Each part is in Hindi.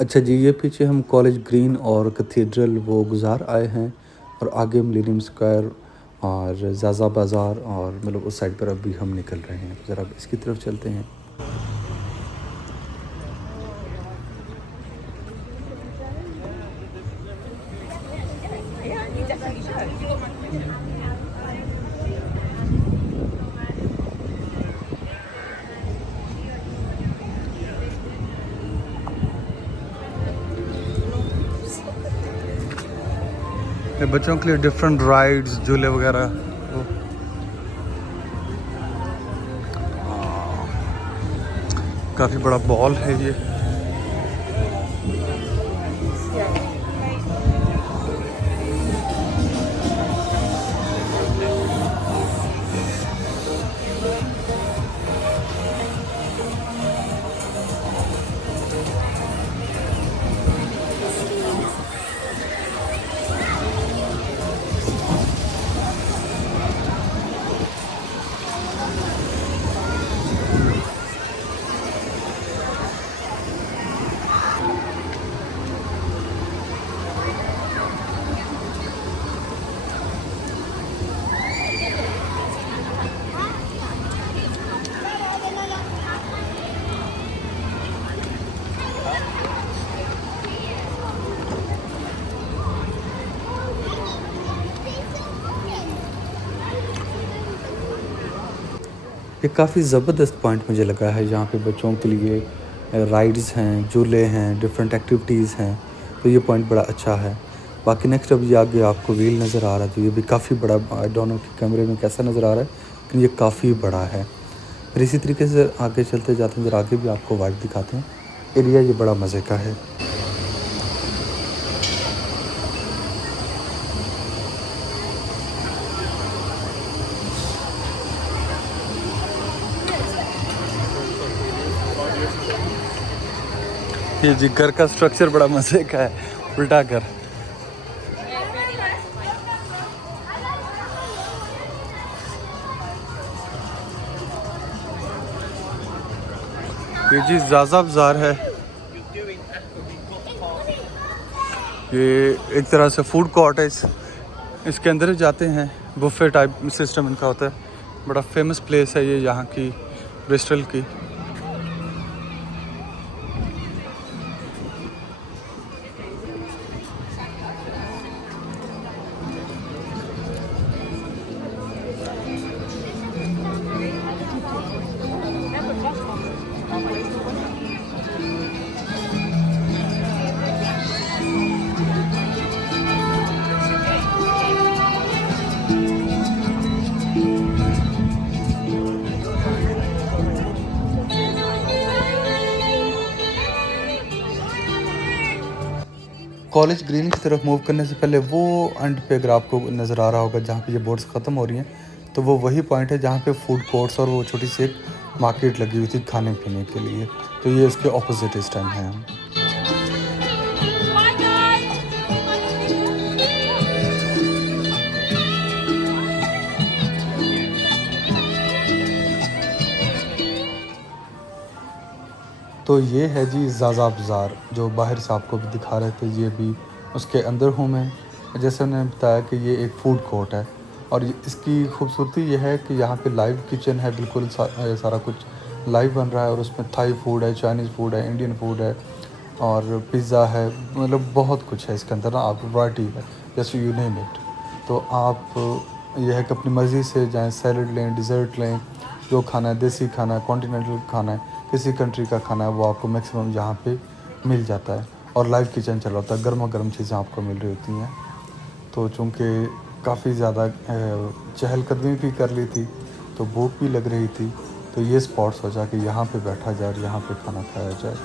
अच्छा जी, ये पीछे हम कॉलेज ग्रीन और कैथेड्रल वो गुज़ार आए हैं और आगे मिलेनियम स्क्वायर और ज़ाज़ा बाज़ार और मतलब उस साइड पर अभी हम निकल रहे हैं। तो ज़रा अब इसकी तरफ चलते हैं। ये बच्चों के लिए डिफरेंट राइड्स, झूले वगैरह। काफ़ी बड़ा बॉल है ये। ये काफ़ी ज़बरदस्त पॉइंट मुझे लगा है, जहाँ पे बच्चों के लिए राइड्स हैं, झूले हैं, डिफरेंट एक्टिविटीज़ हैं। तो ये पॉइंट बड़ा अच्छा है। बाकी नेक्स्ट अब ये आगे आपको व्हील नज़र आ रहा है, तो ये भी काफ़ी बड़ा, आई डोंट नो कि कैमरे में कैसा नज़र आ रहा है, लेकिन ये काफ़ी बड़ा है। फिर इसी तरीके से आगे चलते जाते हैं, जरा आगे भी आपको वाइब दिखाते हैं। एरिया ये बड़ा मज़े का है। ये जी घर का स्ट्रक्चर बड़ा मज़े का है, उल्टा घर। ये जी ज़ाज़ा बाज़ार है। ये एक तरह से फूड कोर्ट है। इसके अंदर जाते हैं, बुफे टाइप सिस्टम इनका होता है। बड़ा फेमस प्लेस है ये यहाँ की, ब्रिस्टल की। कॉलेज ग्रीन की तरफ मूव करने से पहले वो एंड पे अगर आपको नज़र आ रहा होगा, जहाँ पे ये बोट्स ख़त्म हो रही हैं, तो वो वही पॉइंट है जहाँ पे फूड कोर्ट्स और वो छोटी सी एक मार्केट लगी हुई थी खाने पीने के लिए। तो ये उसके ऑपोजिट इस टाइम है हम। तो ये है जी ज़ाज़ा बाज़ार, जो बाहर से आपको भी दिखा रहे थे, ये भी उसके अंदर हूँ मैं। जैसे उन्होंने बताया कि ये एक फ़ूड कोर्ट है और इसकी खूबसूरती ये है कि यहाँ पे लाइव किचन है, बिल्कुल सारा कुछ लाइव बन रहा है और उसमें थाई फूड है, चाइनीज़ फूड है, इंडियन फूड है और पिज़्ज़ा है। मतलब बहुत कुछ है इसके अंदर ना, आप वैरायटी है, जैसे यू नेम इट। तो आप यह है कि अपनी मर्ज़ी से जाएँ, सैलड लें, डिज़र्ट लें, जो खाना है, देसी खाना है, कॉन्टिनेंटल खाना है, किसी कंट्री का खाना है, वो आपको मैक्सिमम यहाँ पे मिल जाता है। और लाइव किचन चल रहा होता है, गर्मा गर्म चीज़ें आपको मिल रही होती हैं। तो चूँकि काफ़ी ज़्यादा चहलकदमी भी कर ली थी, तो भूख भी लग रही थी, तो ये स्पॉट सोचा कि यहाँ पे बैठा जाए और यहाँ पे खाना खाया जाए।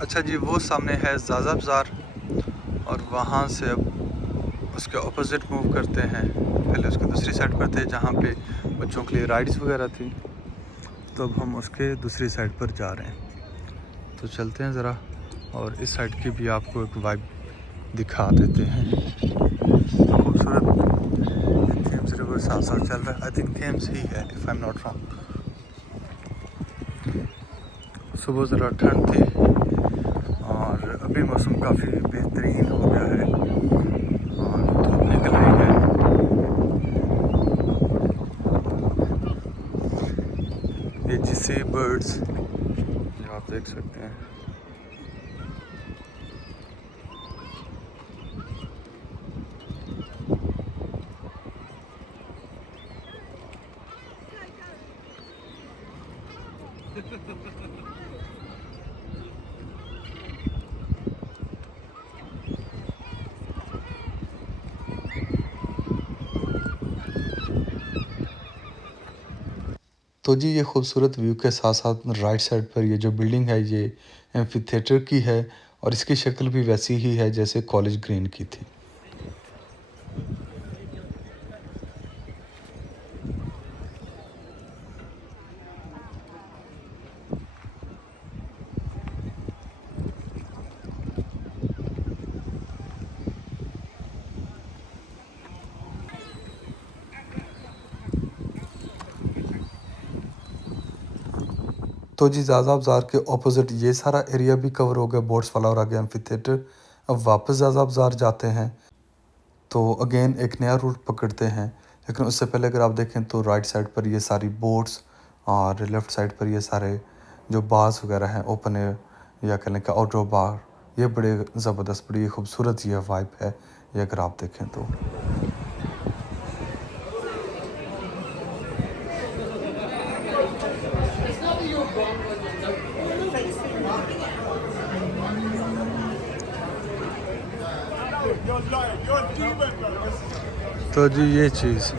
अच्छा जी, वो सामने है ज़ाज़ा बाज़ार और वहाँ से अब उसके ऑपोजिट मूव करते हैं। पहले उसके दूसरी साइड पर थे जहाँ पे बच्चों के लिए राइड्स वगैरह थी, तो अब हम उसके दूसरी साइड पर जा रहे हैं। तो चलते हैं ज़रा और इस साइड की भी आपको एक वाइब दिखा देते हैं। खूबसूरत थेम्स रिवर साथ साथ चल रहा है। आई थिंक थेम्स ही है, if I am not wrong. सुबह ज़रा ठंड थी और अभी मौसम काफ़ी बेहतरीन हो गया है और धूप निकल रही है। ये जिसे बर्ड्स जो आप देख सकते हैं। तो जी, ये खूबसूरत व्यू के साथ साथ राइट साइड पर ये जो बिल्डिंग है ये एम्फी थिएटर की है और इसकी शक्ल भी वैसी ही है जैसे कॉलेज ग्रीन की थी। तो जी, ज़ाज़ा बाज़ार के ऑपोज़िट ये सारा एरिया भी कवर हो गया बोट्स वाला और आगे एम्फी थिएटर। अब वापस ज़ाज़ा बाज़ार जाते हैं, तो अगेन एक नया रूट पकड़ते हैं। लेकिन उससे पहले अगर आप देखें तो राइट साइड पर ये सारी बोट्स और लेफ़्ट साइड पर ये सारे जो बार्स वगैरह हैं, ओपन एयर या कह लें कि आउटडोर बार, ये बड़े ज़बरदस्त, बड़ी खूबसूरत ये वाइब है, ये अगर आप देखें तो। तो जी, ये चीज़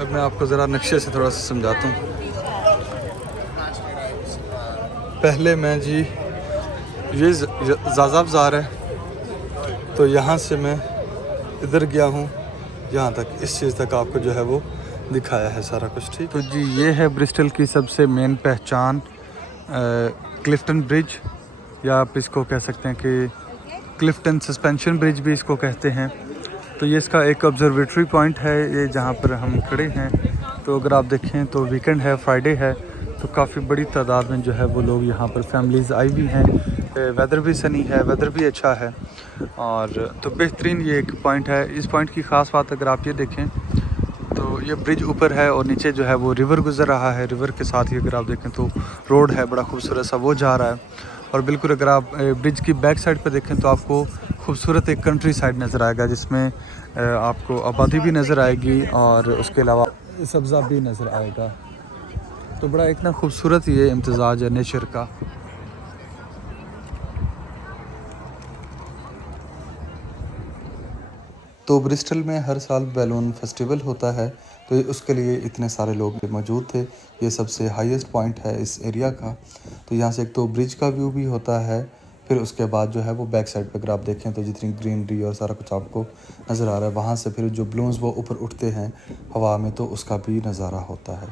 अब मैं आपको ज़रा नक्शे से थोड़ा सा समझाता हूँ। पहले मैं जी, ये ज़ाज़ा बाज़ार है, तो यहाँ से मैं इधर गया हूँ, यहाँ तक, इस चीज़ तक आपको जो है वो दिखाया है सारा कुछ, ठीक। तो जी, ये है ब्रिस्टल की सबसे मेन पहचान, क्लिफ्टन ब्रिज, या आप इसको कह सकते हैं कि क्लिफ्टन सस्पेंशन ब्रिज भी इसको कहते हैं। तो ये इसका एक ऑब्जर्वेटरी पॉइंट है, ये जहाँ पर हम खड़े हैं। तो अगर आप देखें तो वीकेंड है, फ्राइडे है, तो काफ़ी बड़ी तादाद में जो है वो लोग यहाँ पर फैमिलीज़ आई हुई हैं। वेदर भी सनी है, वेदर भी अच्छा है और तो बेहतरीन ये एक पॉइंट है। इस पॉइंट की ख़ास बात अगर आप ये देखें तो ये ब्रिज ऊपर है और नीचे जो है वो रिवर गुज़र रहा है। रिवर के साथ ही अगर आप देखें तो रोड है, बड़ा खूबसूरत सा वो जा रहा है। और बिल्कुल अगर आप ब्रिज की बैक साइड पर देखें तो आपको खूबसूरत एक कंट्री साइड नज़र आएगा, जिसमें आपको आबादी भी नज़र आएगी और उसके अलावा सब्ज़ा भी नज़र आएगा। तो बड़ा एक ना खूबसूरत ये इम्तिज़ाज है नेचर का। तो ब्रिस्टल में हर साल बैलून फेस्टिवल होता है, तो उसके लिए इतने सारे लोग मौजूद थे। ये सबसे हाईएस्ट पॉइंट है इस एरिया का। तो यहाँ से एक तो ब्रिज का व्यू भी होता है, फिर उसके बाद जो है वो बैक साइड पे अगर आप देखें तो जितनी ग्रीनरी और सारा कुछ आपको नज़र आ रहा है, वहाँ से फिर जो बलून्स वो ऊपर उठते हैं हवा में, तो उसका भी नज़ारा होता है।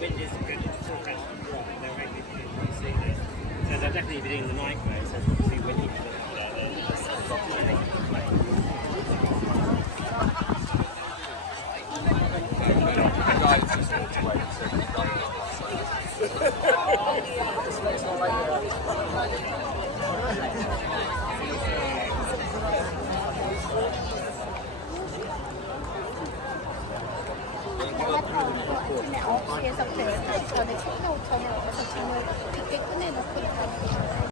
wind is good to forecast. They're very good to see this. So they'll definitely be doing the night way, so it's obviously windy for them. 아침에 9시에서 그래서 전에 챙겨오잖아요. 그래서 저는 늦게 꺼내놓고